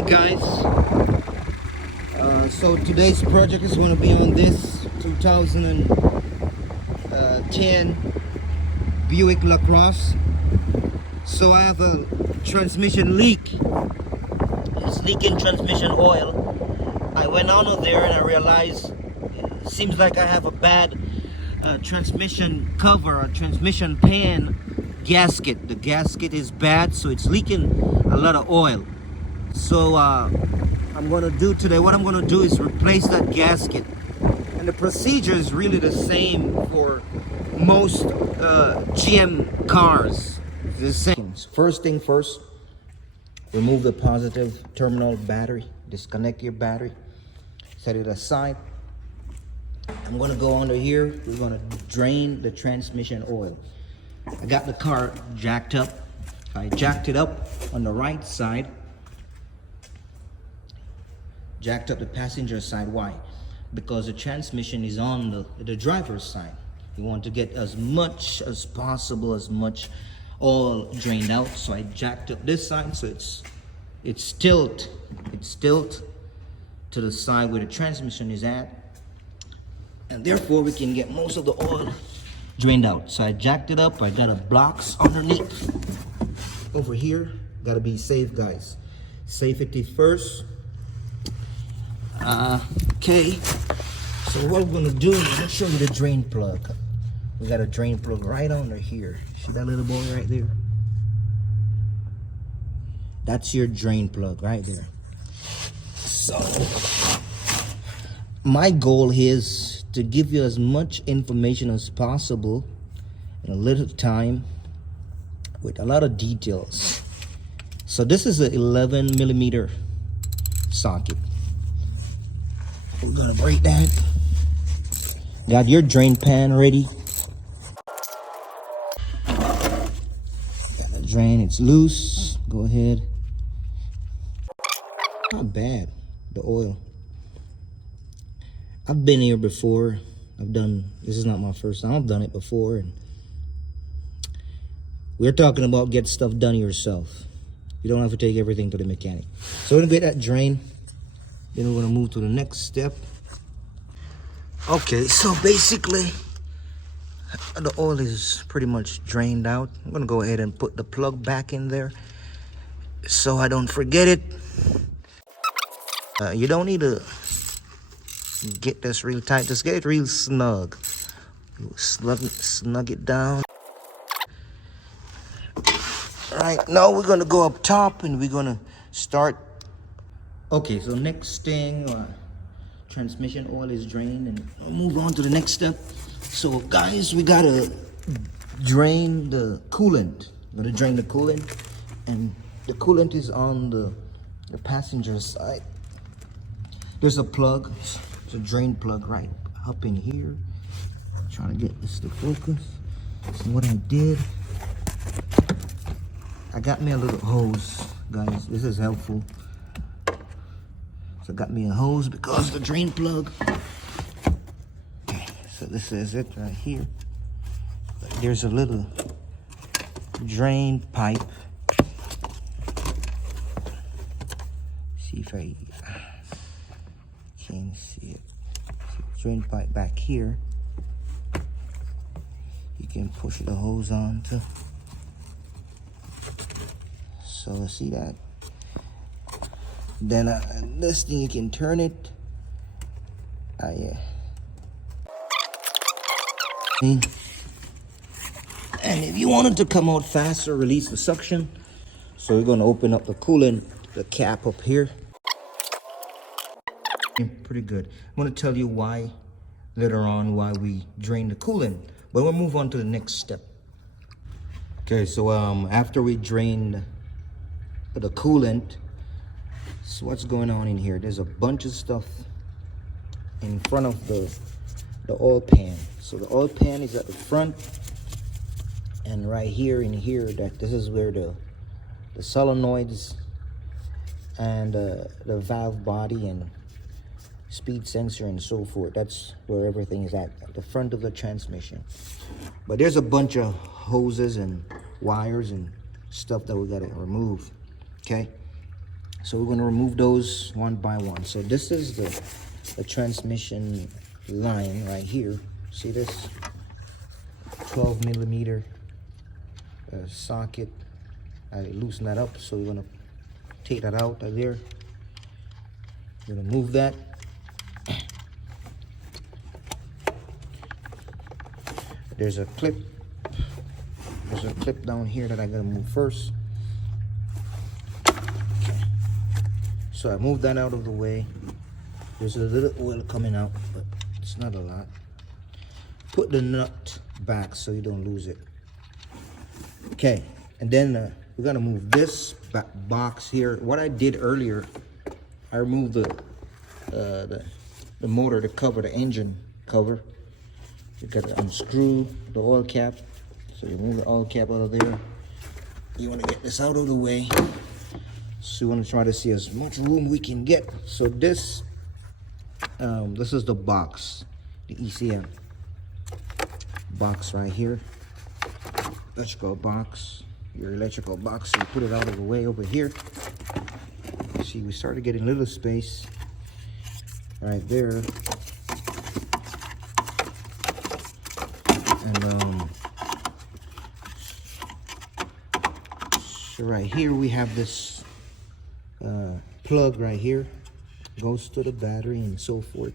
Hey guys, so today's project is going to be on this 2010 Buick LaCrosse. So I have a transmission leak. It's leaking transmission oil. I went on there and I realized it seems like I have a bad transmission cover, a transmission pan gasket. The gasket is bad, so it's leaking a lot of oil. So I'm going to do today, what I'm going to do is replace that gasket. And the procedure is really the same for most GM cars. It's the same. First thing first, remove the positive terminal battery. Disconnect your battery. Set it aside. I'm going to go under here. We're going to drain the transmission oil. I got the car jacked up. I jacked it up on the right side. Jacked up the passenger side. Why? Because the transmission is on the driver's side. You want to get as much as possible, as much oil drained out. So I jacked up this side, so it's tilt to the side where the transmission is at, and therefore we can get most of the oil drained out. So I jacked it up. I got a blocks underneath over here. Gotta be safe, guys. Safety first. Okay, so what we're gonna do is I'm gonna show you the drain plug. We got a drain plug right under here. See that little boy right there? That's your drain plug right there. So my goal is to give you as much information as possible in a little time with a lot of details. So this is an 11mm socket. We're gonna break that. Got your drain pan ready. Got the drain, it's loose. Go ahead. Not bad, the oil. I've been here before. This is not my first time. I've done it before. And we're talking about get stuff done yourself. You don't have to take everything to the mechanic. So we're gonna get that drain. Then we're gonna move to the next step. Okay, so basically the oil is pretty much drained out. I'm gonna go ahead and put the plug back in there so I don't forget it. You don't need to get this real tight. Just get it real snug. Snug it down. All right, now we're gonna go up top and we're gonna start. Okay, so next thing, transmission oil is drained, and we'll move on to the next step. So guys, we gotta drain the coolant. We're gonna drain the coolant, and the coolant is on the passenger side. There's a plug, it's a drain plug right up in here. I'm trying to get this to focus. So what I did, I got me a little hose, guys. This is helpful. So I got me a hose because the drain plug. Okay, so this is it right here. There's a little drain pipe. See if I can see it. Drain pipe back here. You can push the hose on to. So see that? Then this thing, you can turn it. And if you want it to come out faster, release the suction. So we're gonna open up the coolant, the cap up here. Pretty good. I'm gonna tell you why later on why we drain the coolant, but we'll move on to the next step. Okay, so after we drained the coolant, so what's going on in here? There's a bunch of stuff in front of the oil pan. So the oil pan is at the front, and right here in here, this is where the solenoids and the valve body and speed sensor and so forth. That's where everything is at the front of the transmission. But there's a bunch of hoses and wires and stuff that we gotta remove. Okay, So we're going to remove those one by one. So this is the transmission line right here. See this 12 millimeter socket. I loosen that up, so we're going to take that out of there. We're going to move that. There's a clip down here that I gotta move first. Okay. So I moved that out of the way. There's a little oil coming out, but it's not a lot. Put the nut back so you don't lose it. Okay, and then we're gonna move this back box here. What I did earlier, I removed the motor, the cover, the engine cover. You gotta unscrew the oil cap. So you move the oil cap out of there. You wanna get this out of the way. So you wanna try to see as much room we can get. So this is the box, the ECM box right here. Electrical box, your electrical box. So you put it out of the way over here. See, we started getting a little space right there. And so right here we have this plug right here, goes to the battery and so forth.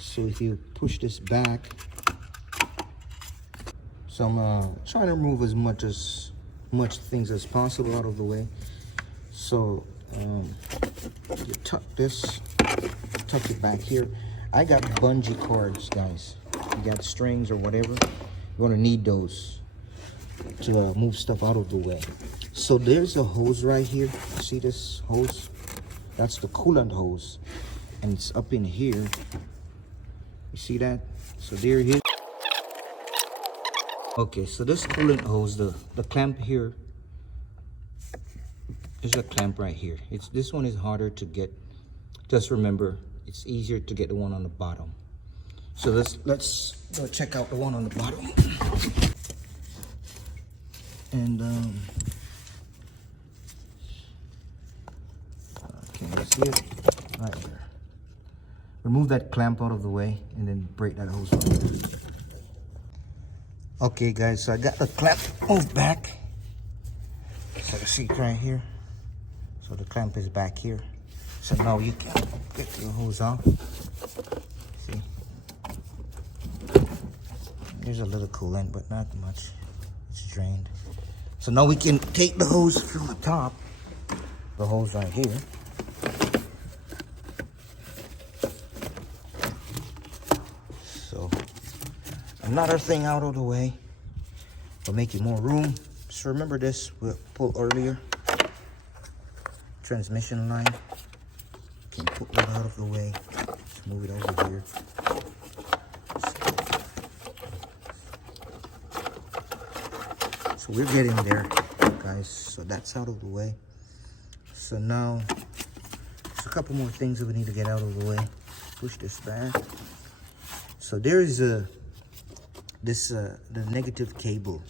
So if you push this back, so I'm trying to remove as much things as possible out of the way. So you tuck it back here. I got bungee cords, guys. You got strings or whatever, you're gonna need those to move stuff out of the way. So there's a hose right here. See this hose? That's the coolant hose, and it's up in here. You see that? So there it is. Okay, so this coolant hose, the clamp here, there's a clamp right here. This one is harder to get. Just remember, it's easier to get the one on the bottom. So let's go check out the one on the bottom. And can you see it? Right there. Remove that clamp out of the way and then break that hose off. Okay guys, so I got the clamp moved back. So the seat right here. So the clamp is back here. So now you can get your hose off. See? There's a little coolant, but not much. It's drained. So now we can take the hose from the top. The hose right here. So another thing out of the way will make you more room. So remember this, we'll pull earlier. Transmission line. You can put that out of the way. Just move it over here. So we're getting there, guys. So that's out of the way. So now, there's a couple more things that we need to get out of the way. Push this back. So there is the negative cable.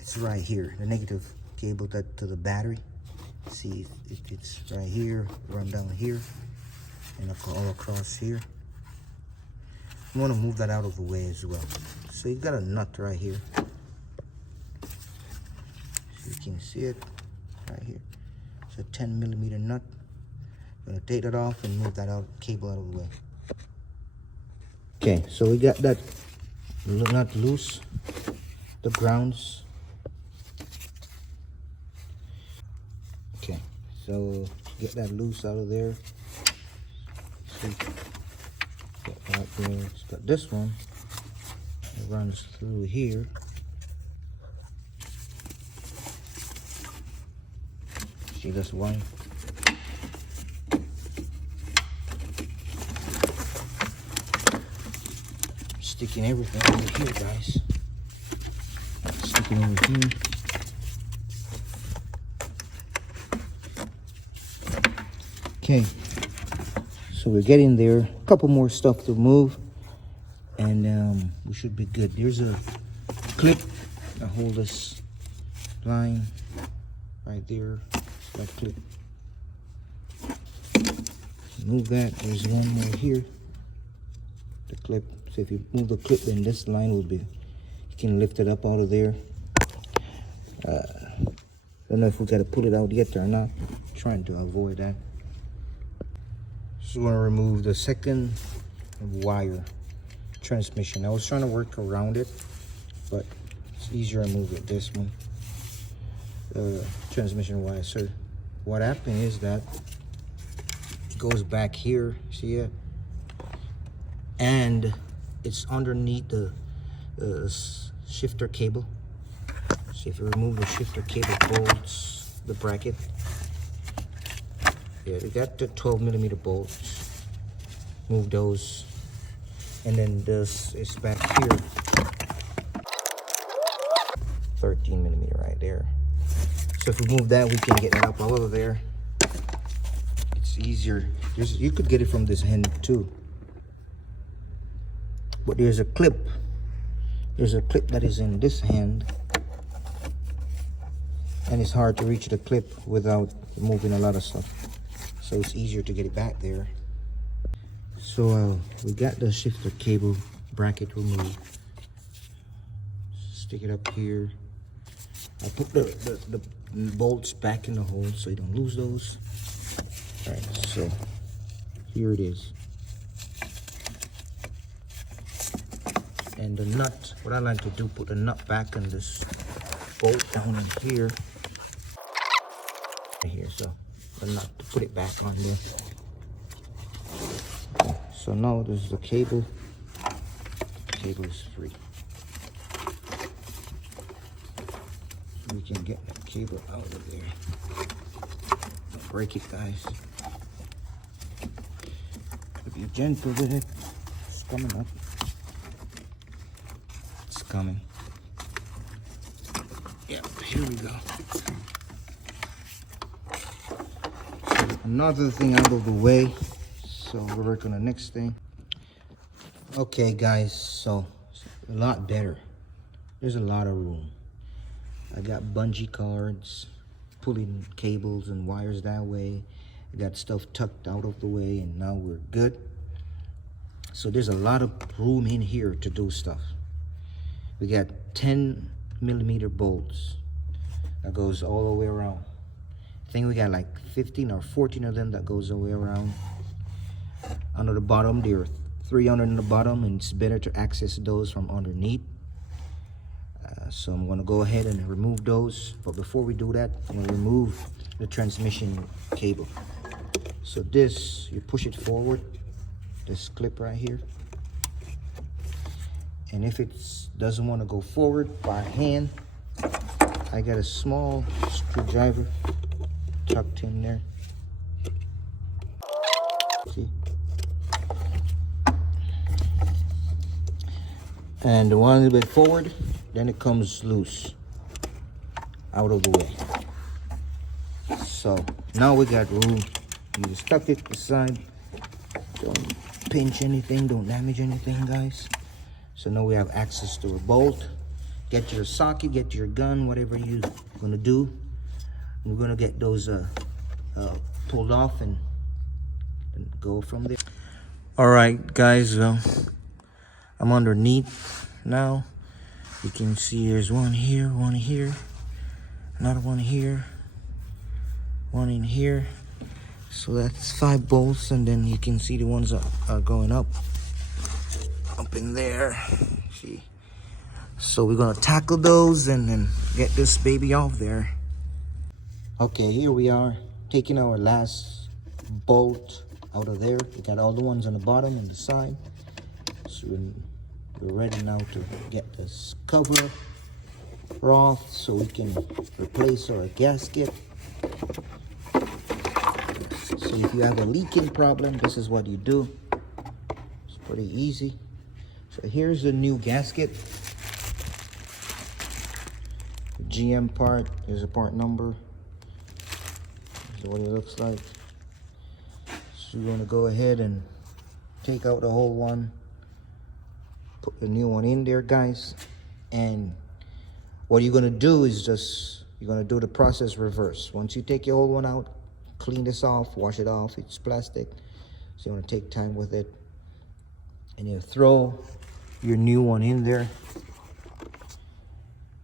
It's right here. The negative cable to the battery. See, it's right here, run down here, and all across here. You want to move that out of the way as well. So you've got a nut right here. So you can see it right here. It's a 10 millimeter nut. I'm gonna take that off and move that cable out of the way. Okay, so we got that nut loose. The grounds. Okay, so get that loose out of there. See. Right there, it's got this one. It runs through here. See this one? Sticking everything over here, guys. Sticking over here. Okay. So we're getting there. A couple more stuff to move, and we should be good. There's a clip that holds this line right there, that clip. Move that, there's one more here, the clip. So if you move the clip, then this line will be, you can lift it up out of there. Don't know if we gotta pull it out yet or not. Trying to avoid that. Just want to remove the second wire transmission. I was trying to work around it, but it's easier to move it this one. Transmission wire. So what happened is that it goes back here, see it? And it's underneath the shifter cable. So if you remove the shifter cable bolts, the bracket, yeah, they got the 12mm bolts. Move those, and then this is back here, 13mm right there. So if we move that, we can get that up out of there. It's easier. You could get it from this end too, but there's a clip. There's a clip that is in this hand, and it's hard to reach the clip without moving a lot of stuff. So it's easier to get it back there. So we got the shifter cable bracket removed. Stick it up here. I put the bolts back in the hole so you don't lose those. All right, so here it is. And the nut, what I like to do, put the nut back in this bolt down in here. Right here, so the nut to put it back on there. Okay, so now this is the cable. The cable is free. So we can get that cable out of there. Don't break it, guys. Be gentle with it. It's coming up. It's coming. Yeah, here we go. Another thing out of the way, so we'll work on the next thing. Okay guys, so it's a lot better. There's a lot of room. I got bungee cords, pulling cables and wires that way. I got stuff tucked out of the way, and now we're good. So there's a lot of room in here to do stuff. We got 10mm bolts that goes all the way around. I think we got like 15 or 14 of them that goes all the way around. Under the bottom, there are 3 under the bottom, and it's better to access those from underneath. So I'm gonna go ahead and remove those. But before we do that, I'm gonna remove the transmission cable. So this, you push it forward, this clip right here. And if it doesn't want to go forward by hand, I got a small screwdriver tucked in there. See? And the one a little bit forward, then it comes loose out of the way. So now we got room. You just tuck it aside. Don't pinch anything, don't damage anything, guys. So now we have access to a bolt. Get your socket, get your gun, whatever you're gonna do. We're gonna get those pulled off and go from there. All right, guys, I'm underneath now. You can see there's one here, another one here, one in here. So that's 5 bolts, and then you can see the ones that are going up in there. See? So we're gonna tackle those and then get this baby off there. Okay, here we are, taking our last bolt out of there. We got all the ones on the bottom and the side. So we're ready now to get this cover off so we can replace our gasket. So if you have a leaking problem, this is what you do. It's pretty easy. So here's the new gasket. The GM part, there's a part number. This is what it looks like. So you're gonna go ahead and take out the whole one. Put the new one in there, guys. And what you're gonna do is just you're gonna do the process reverse. Once you take your old one out, clean this off, wash it off. It's plastic, so you wanna take time with it. And you throw your new one in there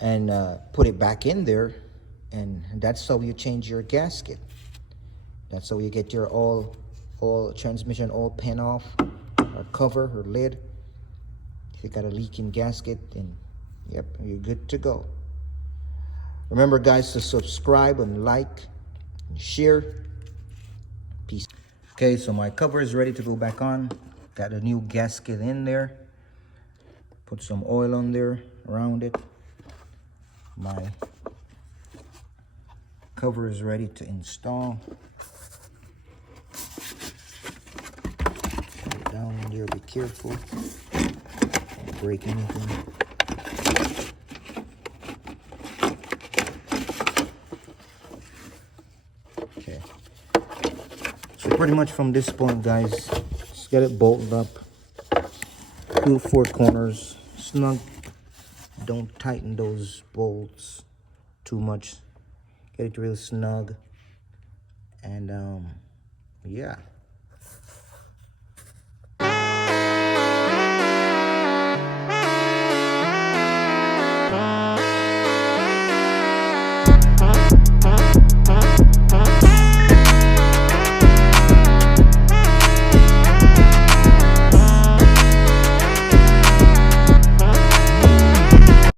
and put it back in there, and that's how you change your gasket. That's how you get your transmission oil pan off, or cover, or lid. If you got a leaking gasket, then yep, you're good to go. Remember, guys, to subscribe and like and share. Peace. Okay, so my cover is ready to go back on. Got a new gasket in there. Put some oil on there around it. My cover is ready to install. Put it down in there, be careful. Don't break anything. Okay. So pretty much from this point, guys, just get it bolted up. Do 4 corners, snug. Don't tighten those bolts too much. Get it real snug. And yeah.